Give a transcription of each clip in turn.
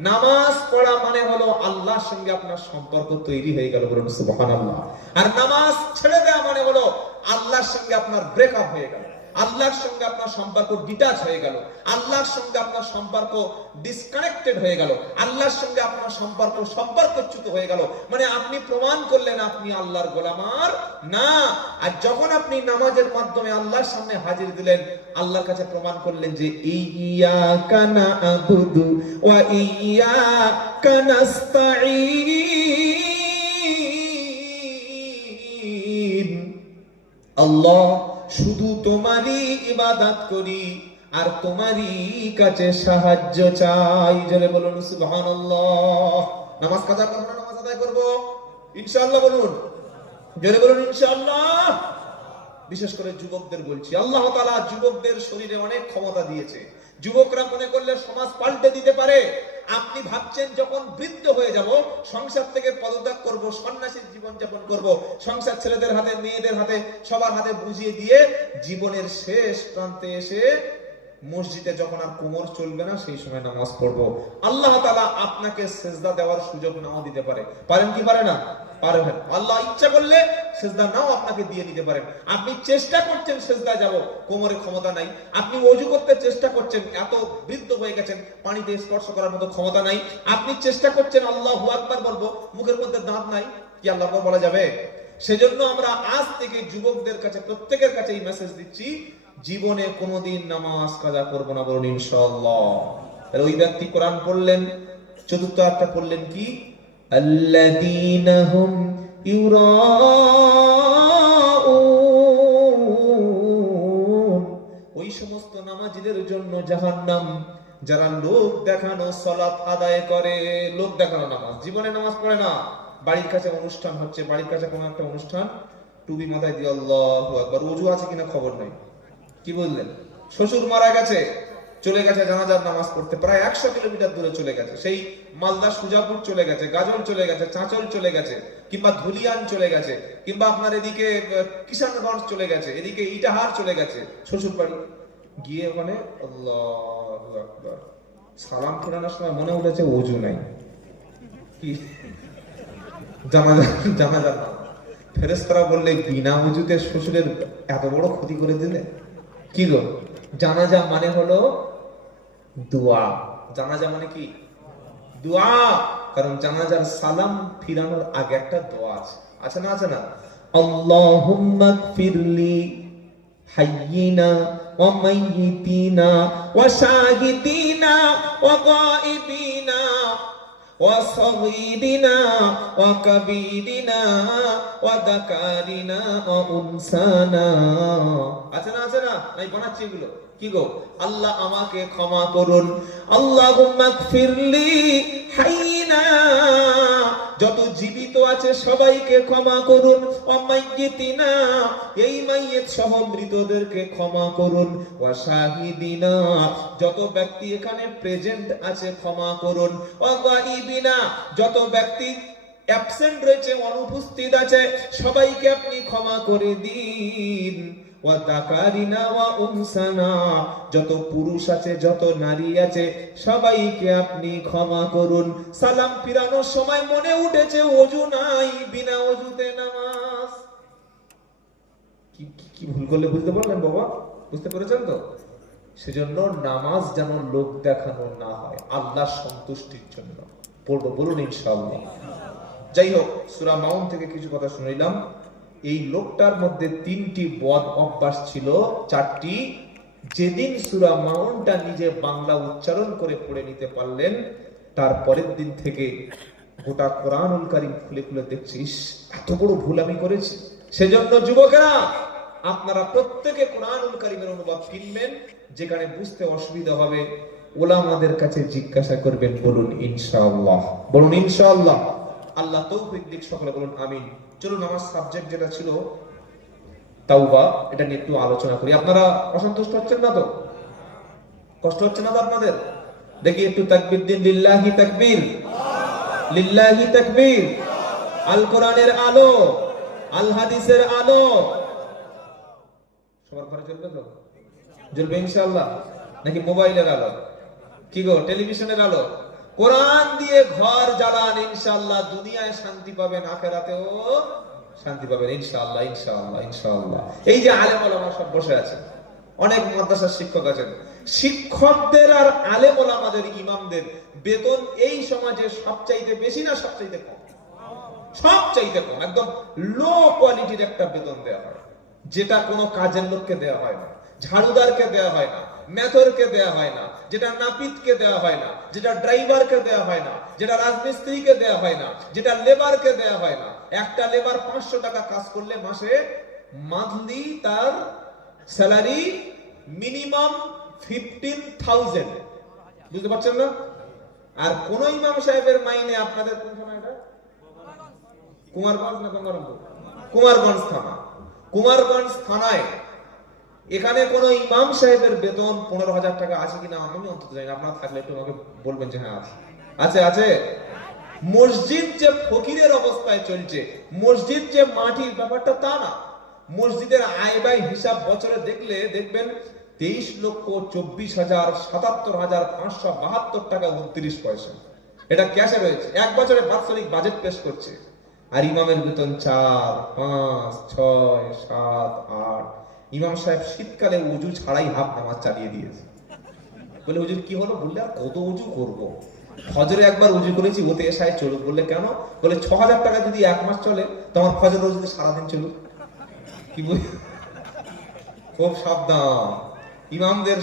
নামাজ পড়া মানে হলো আল্লাহর সঙ্গে আপনার সম্পর্ক তৈরি হয়ে গেল বলুন, সুবহানাল্লাহ। আর নামাজ ছেড়ে দেওয়া মানে হলো আল্লাহর সঙ্গে আপনার ব্রেকআপ হয়ে গেল। আল্লাহর সঙ্গে আপনার সম্পর্ক ডিটাচ হয়ে গেল। আল্লাহর সঙ্গে আপনার সম্পর্ক ডিসকানেক্টেড হয়ে গেল। আল্লাহর সঙ্গে আপনার সম্পর্ক সম্পর্কচ্যুত হয়ে গেল। মানে আপনি প্রমাণ করলেন আপনি আল্লাহর গোলামার না। আর যখন আপনি নামাজের মাধ্যমে আল্লাহর সামনে হাজির দিলেন, আল্লাহর কাছে প্রমাণ করলেন যে ইয়াকা না'বুদু ওয়া ইয়াকা নাস্তাঈন। আল্লাহ শুধু তোমারই ইবাদত করি, আর তোমারই কাছে সাহায্য চাই। জোরে বলুন, সুবহানাল্লাহ। নামাজ কাজা করব নামাজ আদায় করব? ইনশাআল্লাহ বলুন। জোরে বলুন, ইনশাআল্লাহ। বিশেষ করে যুবকদের বলছি, আল্লাহ তাআলা যুবকদের শরীরে অনেক ক্ষমতা দিয়েছে। যুবকরা মনে করলে সমাজ পাল্টে দিতে পারে। আপনি ভাবছেন যখন বৃদ্ধ হয়ে যাব, সংসার থেকে পদত্যাগ করব, সন্ন্যাসীর জীবন যাপন করব, সংসার ছেলেদের হাতে, মেয়েদের হাতে, সবার হাতে বুঝিয়ে দিয়ে জীবনের শেষ প্রান্তে এসে মসজিদে যখন আর কোমর চলবে না, সেই সময় নামাজ পড়ব। আল্লাহ তাআলা আপনাকে সেজদা দেওয়ার সুযোগ নাও দিতে পারে। পারেন কি পারে না? আল্লাহ ইচ্ছা করলে সেজদা নাও আপনাকে দিয়ে দিতে পারেন। আপনি চেষ্টা করছেন সেজদা যাব, কোমরে ক্ষমতা নাই। আপনি অজু করতে চেষ্টা করছেন, এত বৃদ্ধ হয়ে গেছেন, পানিতে স্পর্শ করার মতো ক্ষমতা নাই। আপনি চেষ্টা করছেন, আল্লাহ বলব, মুখের মধ্যে দাঁত নাই। কি আল্লাহ বলা যাবে? সেজন্য আমরা আজ থেকে যুবকদের কাছে, প্রত্যেকের কাছে এই মেসেজ দিচ্ছি, জীবনে কোনোদিন নামাজ কাজা করব না বলুন ইনশাল ওই ব্যক্তি কোরআন পড়লেন, চতুর্থ আটটা পড়লেন কি? ওই সমস্ত নামাজিদের জন্য যাহার নাম যারা লোক দেখানো সলাপ আদায় করে, লোক দেখানো নামাজ। জীবনে নামাজ পড়ে না। বাড়ির কাছে অনুষ্ঠান হচ্ছে, বাড়ির কাছে কোনো একটা অনুষ্ঠান? টুবি মাথায় দিয়ে আল্লাহু আকবার। ওযু আছে কিনা খবর নেই। কি বললেন? শ্বশুর মারা গেছে, চলে গেছে জানাজার নামাজ পড়তে। প্রায় একশো কিলোমিটার দূরে চলে গেছে। সেই মালদা সুজাপুর চলে গেছে, গাজল চলে গেছে, চাঁচল চলে গেছে, কিংবা ধুলিয়ান চলে গেছে, কিংবা আপনার এদিকে কিষানগঞ্জ চলে গেছে, এদিকে ইটাহার চলে গেছে, শ্বশুর বাড়ি। গিয়ে ওখানে সালাম ফেরানোর সময় মনে উঠেছে অজু নাই। কি? নামাজ বললে, বিনা শ্বশুরের এত বড় ক্ষতি করে দিলে? কি গো? জানাজা মানে হলো দোয়া। জানাজা মানে কি? দোয়া। কারণ জানাজার সালাম ফিরানোর আগে একটা দোয়া আছে। আছে না আছে না? আল্লাহুম্মা গফিরলি হাইয়িনা ওয়া মাইয়িতিনা ওয়া শাহিদিনা ওয়া গায়িবিনা। وصغيرنا وكبيرنا وذكارنا وأنسانا আছে না আছে না নাই বানাচ্ছি এগুলো কি গো আল্লাহ আমাকে ক্ষমা করুন আল্লাহুম্মা গফিরলি আছে, সবাইকে ক্ষমা করুন। এই সহ মৃতদেরকে ক্ষমা করুন। যত ব্যক্তি এখানে প্রেজেন্ট আছে, ক্ষমা করুন। অগাইবিনা যত ব্যক্তি অ্যাবসেন্ট রয়েছে, অনুপস্থিত আছে, সবাইকে আপনি ক্ষমা করে দিন। যত পুরুষ আছে, যত নারী আছে, সবাইকে আপনি ক্ষমা করুন। সালাম ফিরানোর সময় মনে উঠেছে অজু নাই, বিনা অজুতে নামাজ। কি ভুল করলে বুঝতে পারলেন বাবা? বুঝতে পেরেছেন তো? সেজন্য নামাজ যেন লোক দেখানো না হয় আল্লাহ সন্তুষ্টির জন্য। পড়ব, বলুন ইনশাআল্লাহ। যাই হোক, সূরা মাউন থেকে কিছু কথা শুনাইলাম এই লোকটার মধ্যে তিনটি বদ অভ্যাস ছিল। চারটি, যেদিন সূরা মাউনটা নিজে বাংলা উচ্চারণ করে পড়ে নিতে পারলেন, তার পরের দিন থেকে গোটা কোরআনুল কারিম খুলে খুলে দেখছিস, এত বড় ভুল আমি করেছি। সেজন্য যুবকেরা, আপনারা প্রত্যেকে কোরআনুল কারিমের অনুবাদ কিনবেন, যেখানে বুঝতে অসুবিধা হবে। ওলামাদের কাছে জিজ্ঞাসা করবেন, বলুন ইনশাআল্লাহ। বলুন ইনশাআল্লাহ। আল্লাহ তৌফিক দিক সকলে বলুন, আমিন। চলুন আমার সাবজেক্ট যেটা ছিল, তাওবা, এটা নিয়ে একটু আলোচনা করি। আপনারা অসন্তুষ্ট হচ্ছেন না তো? কষ্ট হচ্ছে না তো আপনাদের? দেখি একটু তাকবীর দিন, লিল্লাহি তাকবীর লিল্লাহি তাকবীর আল কোরআনের আলো আল হাদিসের আলো। সবার ঘরে চলবে তো? জ্বলবে ইনশাআল্লাহ। নাকি মোবাইলের আলো? কি গো, টেলিভিশনের আলো? কোরআন দিয়ে ঘর জ্বালান, ইনশাআল্লাহ। দুনিয়ায় শান্তি পাবেন, আখেরাতেও শান্তি পাবেন, ইনশাআল্লাহ ইনশাআল্লাহ ইনশাআল্লাহ। এই যে আলেম ওলামা সব বসে আছেন, অনেক মাদ্রাসার শিক্ষক আছেন। শিক্ষকদের আর আলেম ওলামাদের, ইমামদের বেতন এই সমাজে সবচাইতে বেশি না সবচাইতে কম? সবচাইতে কম, একদম লো কোয়ালিটির একটা বেতন দেওয়া হয়। যেটা কোনো কাজের লোককে দেওয়া হয় না, ঝাড়ুদারকে দেওয়া হয় না। মেথরকে দেওয়া হয় না, যেটা নাপিতকে দেওয়া হয় না, যেটা ড্রাইভারকে দেওয়া হয় না, যেটা রাজমিস্ত্রিকে দেওয়া হয় না, যেটা লেবারকে দেওয়া হয় না। একটা লেবার পাঁচশো টাকা কাজ করলে মাসে মান্থলি তার স্যালারি মিনিমাম ফিফটিন থাউজেন্ড। বুঝতে পারছেন না? আর কোন ইমাম সাহেবের মাইনে আপনাদের কোন সময় এটা? কুমারগঞ্জ না কুমারগঞ্জ থানা। কুমারগঞ্জ থানায় এখানে কোন ইমাম সাহেবের বেতন পনেরো হাজার টাকা আছে কিনা আমি অন্তত জানি আপনারা থাকলে একটু আমাকে বলবেন যে হ্যাঁ আছে। আছে মসজিদ যে ফকিরের অবস্থায় চলছে, মসজিদ যে মাটির ব্যাপারটা তা না। মসজিদের আয় ব্যয় হিসাব বছরে দেখলে দেখবেন তেইশ লক্ষ চব্বিশ হাজার সাতাত্তর হাজার পাঁচশো বাহাত্তর টাকা উনত্রিশ পয়সা। এটা ক্যাশে রয়েছে। এক বছরে বাৎসরিক বাজেট পেশ করছে। আর ইমামের বেতন চার, পাঁচ, ছয়, সাত, আট ইমাম সাহেব শীতকালে উজু ছাড়াই হাফ নামাজ চালিয়ে দিয়েছে। বলে হুজুর কি হলো? বললে, আর কত উজু করব। ফজরে একবার উজু করেছি, ওতে এসায় চলুক। বললে, কেন? বলে, ছ হাজার টাকা যদি এক মাস চলে তোমার ফজর যদি সারাদিন চলুক। কি বল? খুব সাবধান। ইমামদের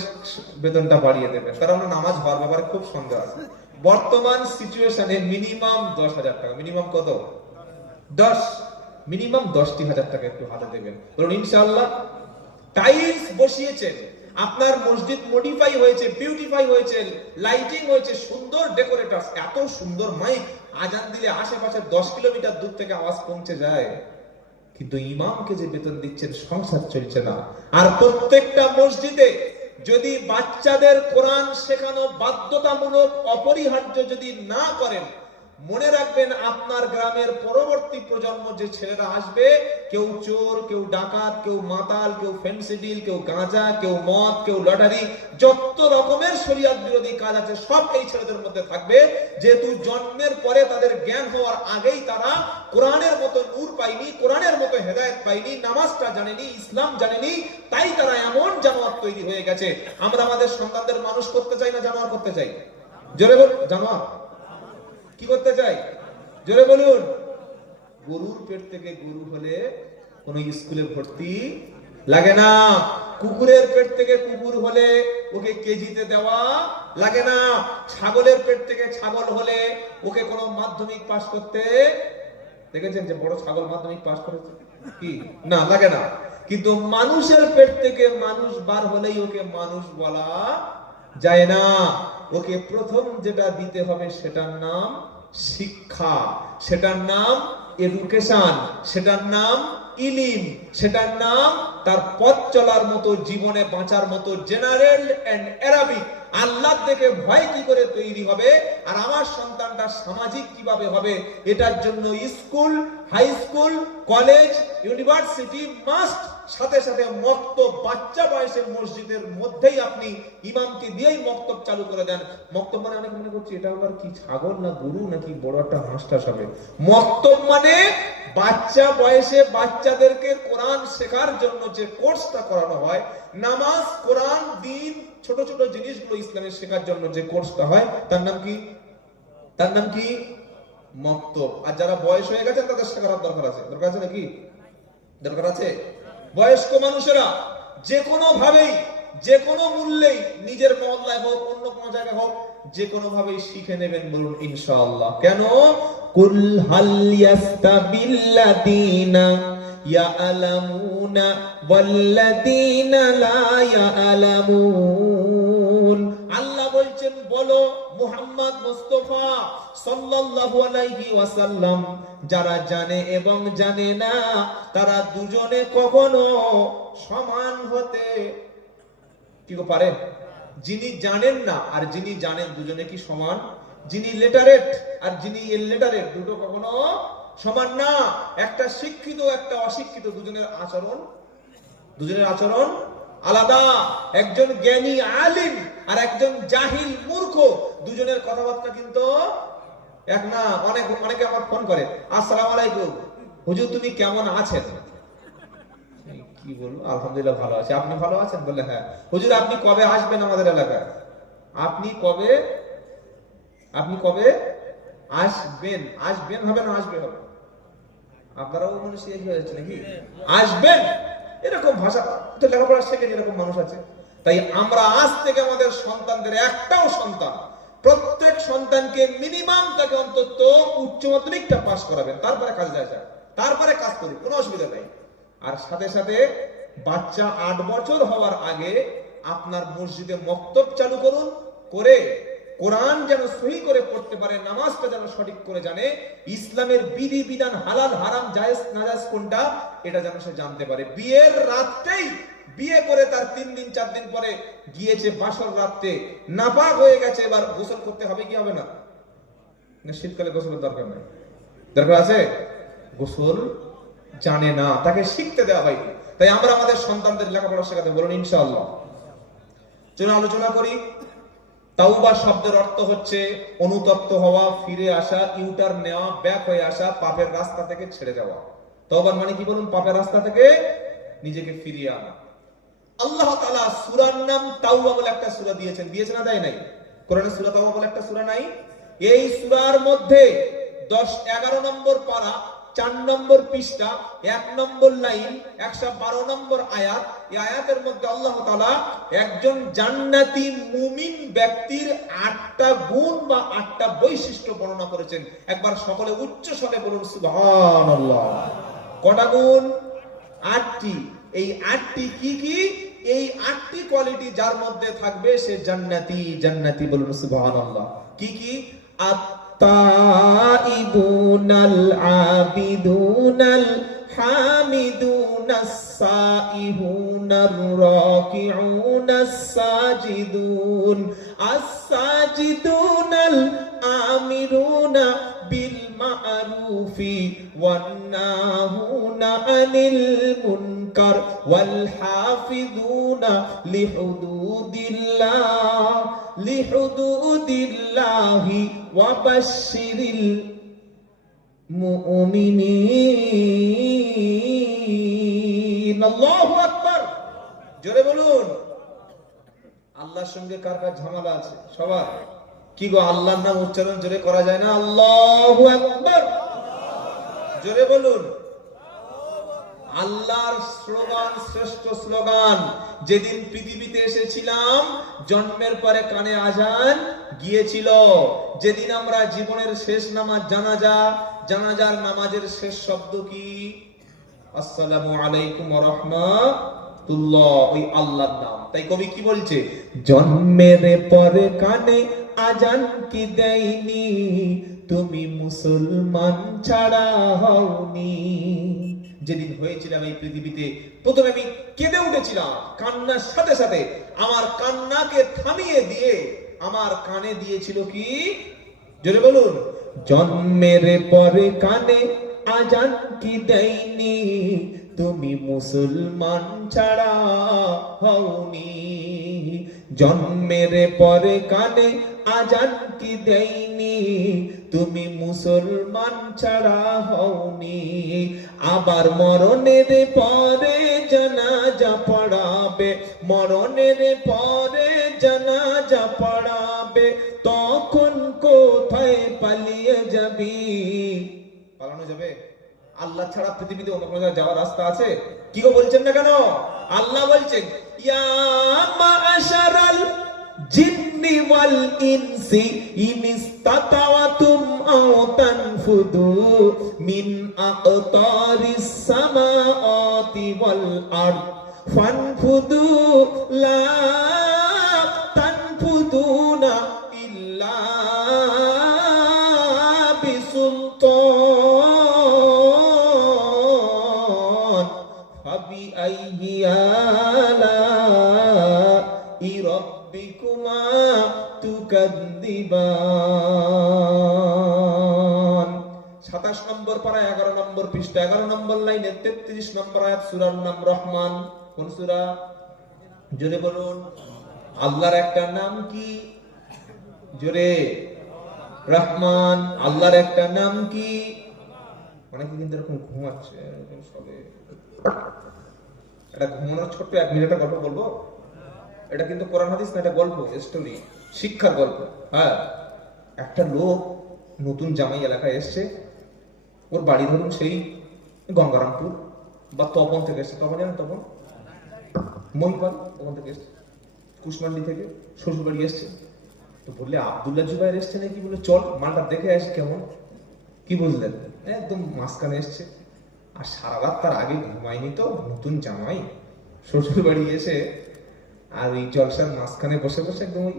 বেতনটা বাড়িয়ে দেবে, কারণ নামাজ হওয়ার ব্যাপারে খুব সন্দেহ আছে। বর্তমান সিচুয়েশনে মিনিমাম দশ হাজার টাকা। মিনিমাম কত? দশ। মিনিমাম দশটি হাজার টাকা একটু হাতে দেবেন। ধরুন ইনশাআল্লাহ টাইলস বসিয়েছেন, আপনার মসজিদ মডিফাই হয়েছে বিউটিফাই হয়েছে লাইটিং হয়েছে, সুন্দর ডেকোরেটরস এত সুন্দর মাইক আজান দিলে আশেপাশে দশ কিলোমিটার দূর থেকে আওয়াজ পৌঁছে যায়। কিন্তু ইমামকে যে বেতন দিচ্ছেন, সংসার চলছে না। আর প্রত্যেকটা মসজিদে যদি বাচ্চাদের কোরআন শেখানো বাধ্যতামূলক, অপরিহার্য যদি না করেন মনে রাখবেন, আপনার গ্রামের পরবর্তী প্রজন্ম যে ছেলেরা আসবে, কেউ চোর, কেউ ডাকাত, কেউ মাতাল, কেউ ফেন্সিডিল কেউ গাঁজা, কেউ মদ, কেউ লটারি, যত রকমের শরিয়াত বিরোধী কাজ আছে, সব এই ছেলেদের মধ্যে থাকবে। যেহেতু জন্মের পরে তাদের জ্ঞান হওয়ার আগেই তারা কোরআনের মতো নূর পায়নি, কোরআনের মতো হেদায়েত পায়নি, নামাজটা জানেনি, ইসলাম জানেনি, তাই তারা এমন জানোয়ার তৈরি হয়ে গেছে। আমরা আমাদের সন্তানদের মানুষ করতে চাই না জানোয়ার করতে চাই? জোরে বল জানোয়ার। কি করতে চাই? জোরে বলুন। গরুর পেট থেকে গরু হলে কোন স্কুলে ভর্তি লাগে না। কুকুরের পেট থেকে কুকুর হলে ওকে কেজিতে দেওয়া লাগে না। ছাগলের পেট থেকে ছাগল হলে ওকে কোনো মাধ্যমিক পাশ করতে দেখেছেন যে বড় ছাগল মাধ্যমিক পাশ করেছে? কি? না, লাগে না। কিন্তু মানুষের পেট থেকে মানুষ বার হলেই ওকে মানুষ বলা যায় না। ওকে প্রথম যেটা দিতে হবে সেটার নাম শিক্ষা। সেটার নাম এডুকেশন সেটার নাম ইলিম। সেটার নাম তার পথ চলার মতো, জীবনে বাঁচার মতো জেনারেল এন্ড অ্যারাবিক আল্লাহ থেকে ভয় কি করে তৈরি হবে? আর আমার সন্তানটা সামাজিক কীভাবে হবে? এটার জন্য school high school college university must সাথে সাথে মক্তব বাচ্চা বয়সে মসজিদের মধ্যেই আপনি ইমামকে দিয়েই মক্তব চালু করে দেন। মক্তব মানে অনেক মনে করছি, এটা আবার কি ছাগল না গরু নাকি বড় একটা হাঁসটাস হবে মক্তব মানে বাচ্চা বয়সে বাচ্চাদেরকে কোরআন শেখার জন্য যে কোর্সটা করানো হয়, নামাজ, কোরআন, দিন, ছোট ছোট জিনিসগুলো ইসলামের শেখার জন্য যে কোর্সটা হয়, তার নাম কি? তার নাম কি? মক্তব। আর যারা বয়স হয়ে গেছে তাদের শেখার দরকার আছে। দরকার আছে নাকি? দরকার আছে? বয়স্ক মানুষেরা যে কোনো ভাবেই যে কোনো মূল্যেই নিজের মহল্লায় হোক, অন্য কোনো জায়গায় হোক যে কোনো ভাবেই শিখে নেবেন বলুন, ইনশাআল্লাহ। কেন? কুল হাল ইয়া ইয়ালামুনা ওয়াল্লাদিনা লা ইয়ালামুন বলো, মুহাম্মদ মুস্তাফা সাল্লাল্লাহু আলাইহি ওয়াসাল্লাম, যারা জানে এবং জানে না, তারা দুজনে কখনো সমান হতে কি পারে যিনি জানেন না, আর যিনি জানেন দুজনে কি সমান? যিনি লেটারেট আর যিনি ইলেটারেট দুটো কখনো সমান না। একটা শিক্ষিত, একটা অশিক্ষিত, দুজনের আচরণ দুজনের আচরণ আলাদা। একজন জ্ঞানী আলিম আর একজন জাহিল মূর্খ। দুজনের কথাবার্তা কিন্তু এক না, অনেক, অনেকে আমার ফোন করে, আসসালাম আলাইকুম, হুজুর তুমি কেমন আছেন? কি বলব? আলহামদুলিল্লাহ ভালো আছে। আপনি ভালো আছেন? বললে হ্যাঁ। হুজুর, আপনি কবে আসবেন আমাদের এলাকায়? আপনি কবে আপনি কবে আসবেন? আসবেন হবে না, আসবে হবে? আপনারাও মানুষ হয়েছে নাকি? আসবেন! এরকম ভাষা, তো লেখাপড়া শেখেন এরকম মানুষ আছে। তাই আমরা আজ থেকে আমাদের সন্তানদের একটাও সন্তান, প্রত্যেক সন্তানকে মিনিমাম তাকে অন্তত উচ্চ মাধ্যমিকটা পাস করাবেন। তারপরে কাজে আসা তারপরে কাজ করি, কোনো অসুবিধা নেই। আর সাথে সাথে বাচ্চা আট বছর হওয়ার আগে আপনার মসজিদে মক্তব চালু করুন, করে কোরআন যেন সহি করে পড়তে পারে, নামাজটা যেন সঠিক করে জানে, ইসলামের বিধি বিধান হালাল, হারাম, জায়েজ নাজাজ কোনটা, এটা যেন সে জানতে পারে। বিয়ের রাতটাই বিয়ে করে তার তিন দিন, চার দিন পরে গিয়েছে বাসর রাত্রে, নাপাক হয়ে গেছে, এবার গোসল করতে হবে কি হবে না? শীতকালে গোসলের দরকার নেই। দরকার আছে? গোসল জানে না, তাকে শিখতে দেওয়া হয়নি তাই আমরা আমাদের সন্তানদের লেখাপড়া শেখাতে বলুন, ইনশাআল্লাহ। চলুন, আলোচনা করি। তাওবা শব্দের অর্থ হচ্ছে অনুতপ্ত হওয়া, ফিরে আসা, ইউটার নেওয়া, ব্যাক হয়ে আসা, পাপের রাস্তা থেকে ছেড়ে যাওয়া তওবার মানে কি বলুন? পাপের রাস্তা থেকে নিজেকে ফিরিয়ে আনা। আল্লাহ তাআলা সূরার নাম তাওবা বলে একটা সূরা দিয়েছেন। দিয়েছেন না, দেয় নাই? কোরআনে সূরা তাওবা বলে একটা সূরা নাই? এই সূরার মধ্যে 10 11 নম্বর পারা চার নম্বর পৃষ্ঠা, এক নম্বর লাইন, একশো বারো নম্বর আয়াত। এই আয়াতের মধ্যে আল্লাহ তাআলা একজন জান্নাতি মুমিন ব্যক্তির আটটা গুণ বা আটটা বৈশিষ্ট্য বর্ণনা করেছেন। একবার সকলে উচ্চ স্বরে বলুন, সুবহানাল্লাহ। কটা গুণ? আটটি। এই আটটি কি কি? এই আটটি কোয়ালিটি যার মধ্যে থাকবে সে জান্নাতি জান্নাতি বলুন, সুবহানাল্লাহ। কি কি? التائبون العابدون الحامدون السائحون الراكعون الساجدون الساجدون الآمرون بالمعروف والناهون عن المنكر والحافظون لحدود الله لحدود الله وبشر المؤمنين الله أكبر জোরে বলুন আল্লাহর সঙ্গে কার কার ঝামেলা আছে সবার কি গো আল্লাহর নাম উচ্চারণ জোরে করা যায় না আল্লাহু আকবার জোরে বলুন আল্লাহর স্লোগান, শ্রেষ্ঠ স্লোগান। যেদিন পৃথিবীতে এসেছিলাম, জন্মের পরে কানে আজান গিয়েছিল। যেদিন আমরা জীবনের শেষ নামাজ, জানাজা, জানাজার নামাজের শেষ শব্দ কি? আসসালামু আলাইকুম রাহমাতুল্লাহ ওই আল্লাহর নাম। তাই কবি কি বলছে? জন্মের পরে কানে আজান কি দেয়নি? তুমি মুসলমান ছাড়া হওনি। যেদিন হয়েছিলাম এই পৃথিবীতে, প্রথমে আমি কেঁদে উঠেছিলাম, কান্নার সাথে সাথে। আমার কান্নাকে থামিয়ে দিয়ে, আমার কানে দিয়েছিল কি? জোরে বলুন, জন্মের পরে কানে আজান কি দেয়নি? তুমি মুসলমান ছাড়া হওনি। জন্মের পরে কানে আজান কি দেয়নি? তুমি মুসলমান ছাড়া হওনি। আবার মরণের পরে জানাজা পড়াবে। মরণের পরে জানাজা পড়াবে। তখন কোথায় পালিয়ে যাবি? পালানো যাবে? আল্লাহ ছাড়া পৃথিবীতে অন্য কোনো যাওয়ার রাস্তা আছে? কি গো বলছেন না কেন? আল্লাহ বলছেন ইয়া মাশারাল জিন্নি ওয়াল ইনসি ইন ইসতাতাওয়াতুম আও তানফুদু মিন আকতারিস সামাওয়াতি ওয়াল আরদ ফানফুদু লা ربكما تكذبان সাতাশ নম্বর পারা এগারো নম্বর পৃষ্ঠা এগারো নম্বর লাইনে তেত্রিশ নম্বর আয়াত সুরার নাম রহমান কোন সুরা জোরে বলুন আল্লাহর একটা নাম কি জোরে রহমান আল্লাহর একটা নাম কি অনেকে কিন্তু এরকম ঘুমাচ্ছে এরকম সবে এটা ঘুমানোর ছোট্ট এক মিনিটের গল্প বলবো এটা কিন্তু কোরআন হাদিস না, এটা গল্প স্টোরি শিক্ষার গল্প। হ্যাঁ একটা লোক নতুন জামাই এলাকায় এসছে, ওর বাড়ি ধরুন সেই গঙ্গারামপুর বা তপন থেকে এসছে। তপন, জানেন তপন? মহিপাল ওখান থেকে এসছে, কুশমান্ডি থেকে শ্বশুর বাড়ি এসছে। তো বললে, আবদুল্লাহ জুবাইর এসছে নাকি? বলে চল, মালটা দেখে আসি কেমন। কি বুঝলেন? একদম মাঝখানে এসছে। আর সারা রাত তার আগে ঘুমায়নি তো, নতুন জামাই। শ্বশুর বাড়ি এসে আর এই জলসার মাঝখানে বসে বসে একদম ওই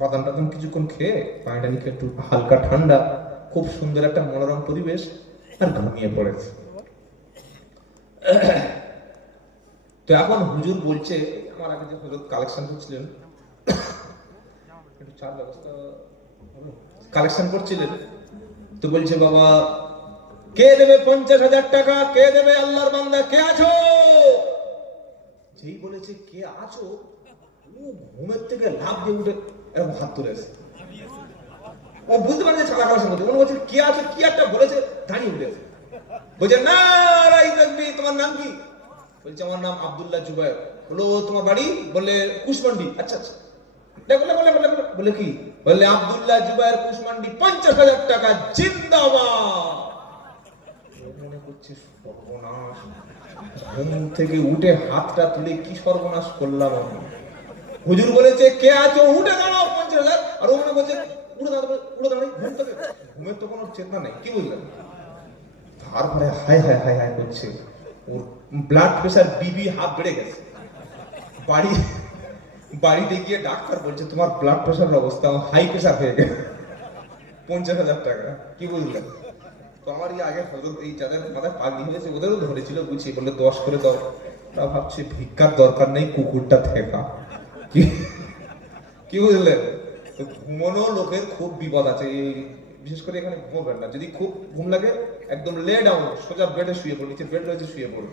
বাদাম টাদাম কিছুক্ষণ খেয়ে, পানিটা নিয়ে একটু হালকা ঠান্ডা, খুব সুন্দর একটা মনোরম পরিবেশ, আর ঘুমিয়ে পড়েছে। তো এখন হুজুর বলছে, আমার আগে যে হজরত কালেকশন করছিলেন, একটু চার ব্যবস্থা কালেকশন করছিলেন, তো বলছে, বাবা, কে দেবে পঞ্চাশ হাজার টাকা, কে দেবে আল্লাহর বান্দা, কে আছো? যেই বলেছে কে আছো, ও ঘুমের থেকে লাভ দিয়ে উঠে এরকম হাত তুলেছে ও বুঝতে পারছে ছাড়া কালেকশন করতে মনে বলছে, কে আছো, কি একটা বলেছে, দাঁড়িয়ে উঠেছে বলছে না তোমার নাম কি? বলছে, আমার নাম আবদুল্লাহ জুবাইর বলো তোমার বাড়ি? বললে, কুশমান্ডি। আচ্ছা আচ্ছা। লেখো লেখো লেখো বলে কি? বললে, আব্দুল্লাহ জুবাইর কুশমান্ডি, পঞ্চাশ হাজার টাকা, জিন্দাবাদ। ও করছে, সর্বনাশ। ঘুম থেকে উঠে হাতটা তুলে কি সর্বনাশ করলাম আমি? হুজুর বলেছে, কে আছো? উঠে দাঁড়াও হাজার। আর ও মনে উঠে দাঁড়াবে উঠে দাঁড়াই ঘুম থেকে ঘুমের তো কোনো চেতনা নেই, কি বুঝলেন? তারপরে হাই হাই হাই হাই করছে। ওর ব্লাড প্রেশার বিবি বেড়ে গেছে। বাড়ি, বাড়িতে গিয়ে ডাক্তার বলছে, তোমার ব্লাড প্রেশারের অবস্থা হাই প্রেশার হয়ে গেছে। পঞ্চাশ হাজার টাকা, কি বুঝলেন? তো আমার আগে হজরত এই যাদের মাথায় পাগলি হয়েছে, ওদেরও ধরেছিল বুঝি বললে, দশ করে দাও। তা ভাবছি, ভিক্ষার দরকার নেই, কুকুরটা থেকা কি? বুঝলেন ঘুমনো লোকের খুব বিপদ আছে, এই বিশেষ করে এখানে ঘুমাবেন না। যদি খুব ঘুম লাগে, একদম লে ডাউন সোজা বেডে শুয়ে পড়ুন নিচে বেড রয়েছে, শুয়ে পড়ুন